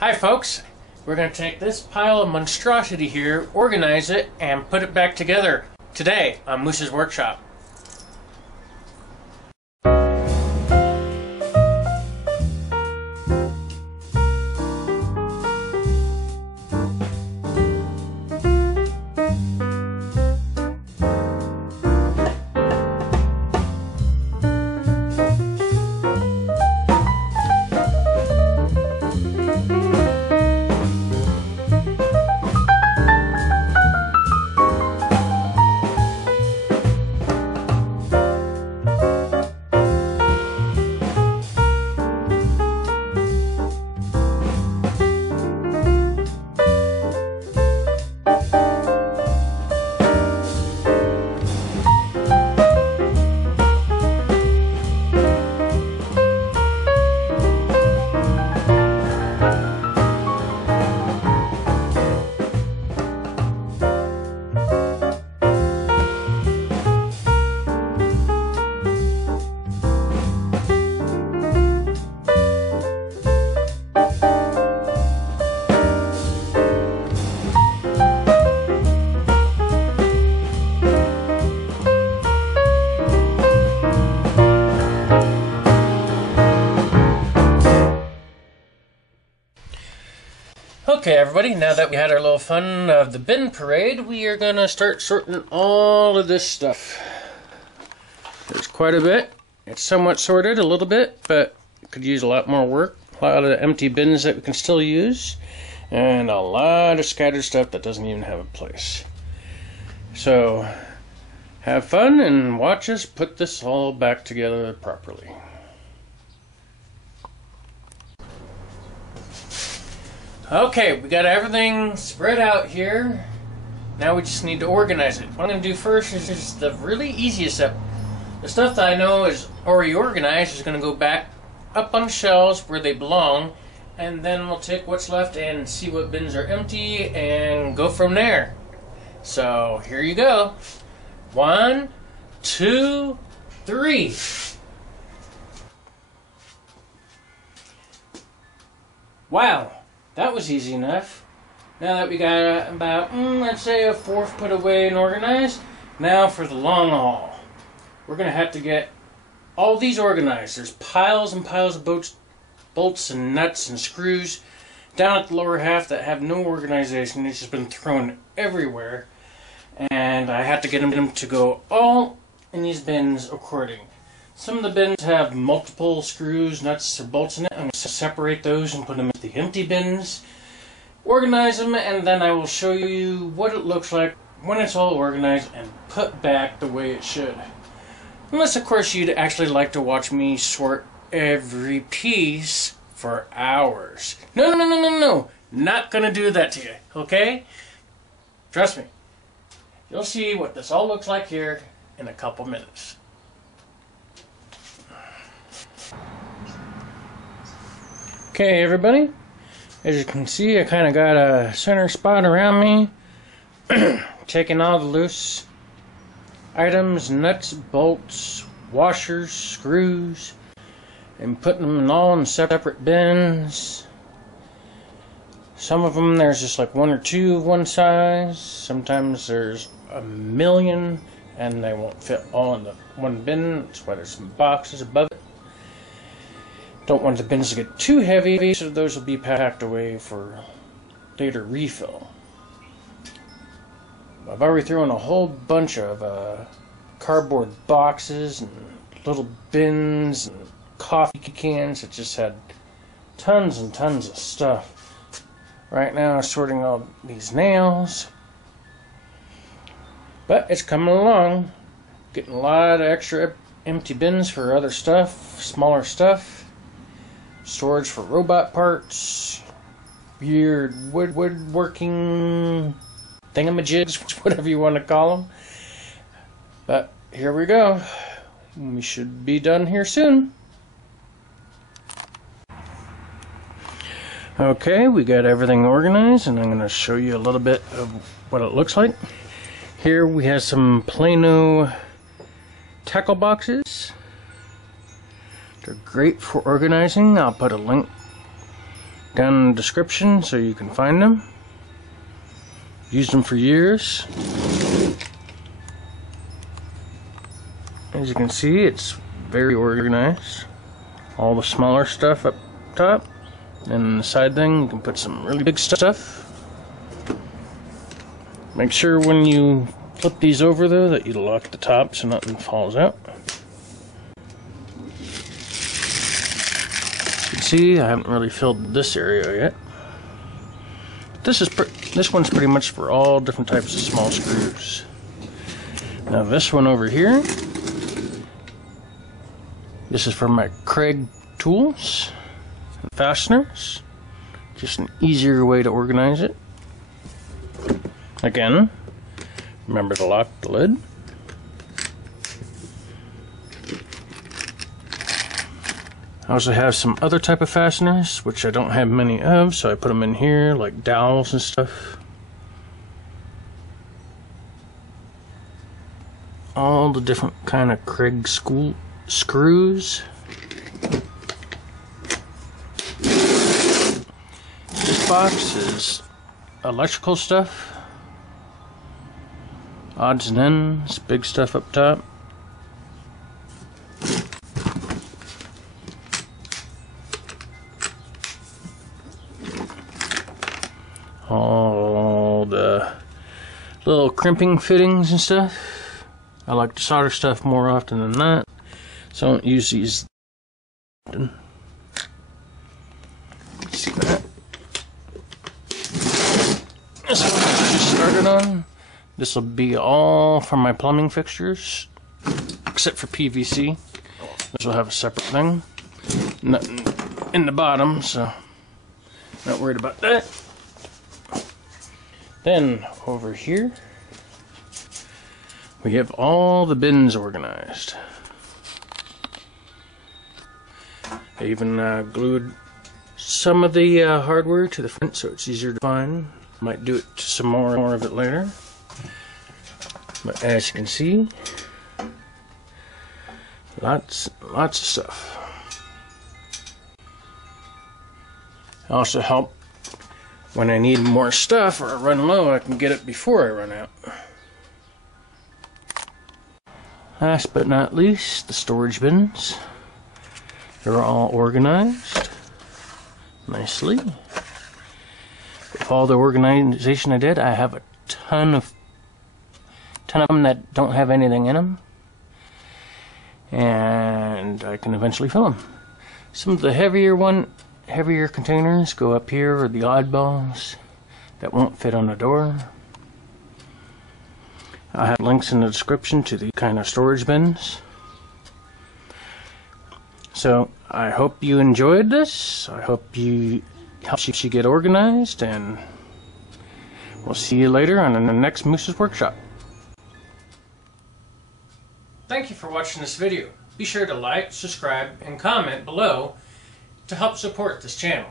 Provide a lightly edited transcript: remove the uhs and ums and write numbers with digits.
Hi folks, we're going to take this pile of monstrosity here, organize it, and put it back together today on Moose's Workshop. Okay everybody, now that we had our little fun of the bin parade, we are going to start sorting all of this stuff. There's quite a bit. It's somewhat sorted a little bit, but could use a lot more work. A lot of empty bins that we can still use, and a lot of scattered stuff that doesn't even have a place. So, have fun and watch us put this all back together properly. Okay, we got everything spread out here. Now we just need to organize it. What I'm going to do first is just the really easiest step. The stuff that I know is already organized is going to go back up on the shelves where they belong, and then we'll take what's left and see what bins are empty and go from there. So here you go. 1, 2, 3. Wow. That was easy enough. Now that we got about, let's say a fourth put away and organized, now for the long haul. We're going to have to get all these organized. There's piles and piles of bolts and nuts and screws down at the lower half that have no organization. It's just been thrown everywhere. And I have to get them to go all in these bins according. Some of the bins have multiple screws, nuts, or bolts in it. I'm going to separate those and put them in the empty bins, organize them, and then I will show you what it looks like when it's all organized and put back the way it should. Unless, of course, you'd actually like to watch me sort every piece for hours. No. Not going to do that to you, okay? Trust me. You'll see what this all looks like here in a couple minutes. Okay everybody, as you can see I kind of got a center spot around me, taking all the loose items, nuts, bolts, washers, screws, and putting them all in separate bins. Some of them there's just like 1 or 2 of one size, sometimes there's a million and they won't fit all in the one bin. That's why there's some boxes above it. Don't want the bins to get too heavy, so those will be packed away for later refill. I've already thrown a whole bunch of cardboard boxes and little bins and coffee cans that just had tons and tons of stuff. Right now I'm sorting all these nails, but it's coming along. Getting a lot of extra empty bins for other stuff, smaller stuff. Storage for robot parts, weird woodworking thingamajigs, whatever you want to call them. But here we go. We should be done here soon. Okay, we got everything organized, and I'm going to show you a little bit of what it looks like. Here we have some Plano tackle boxes. They're great for organizing. I'll put a link down in the description so you can find them. Used them for years. As you can see, it's very organized. All the smaller stuff up top, and the side thing you can put some really big stuff. Make sure when you flip these over though that you lock the top so nothing falls out. As you can see, I haven't really filled this area yet. This one's pretty much for all different types of small screws. Now this one over here, this is for my Craig tools and fasteners. Just an easier way to organize it. Again, remember to lock the lid. I also have some other type of fasteners, which I don't have many of, so I put them in here, like dowels and stuff. All the different kind of Craig screws. This box is electrical stuff. Odds and ends, big stuff up top. All the little crimping fittings and stuff. I like to solder stuff more often than that, so I don't use these often. See that? This one I just started on. This will be all for my plumbing fixtures, except for PVC. This will have a separate thing. Nothing in the bottom, so not worried about that. Then over here, we have all the bins organized. I even glued some of the hardware to the front so it's easier to find. Might do it to some more of it later. But as you can see, lots of stuff. Also help when I need more stuff or I run low, I can get it before I run out. Last but not least, the storage bins. They're all organized nicely. With all the organization I did, I have a ton of them that don't have anything in them, and I can eventually fill them. Some of the heavier containers go up here, or the oddballs that won't fit on the door. I have links in the description to the kind of storage bins. So I hope you enjoyed this. I hope you helps you get organized, and we'll see you later on the next Moose's Workshop. Thank you for watching this video. Be sure to like, subscribe, and comment below to help support this channel.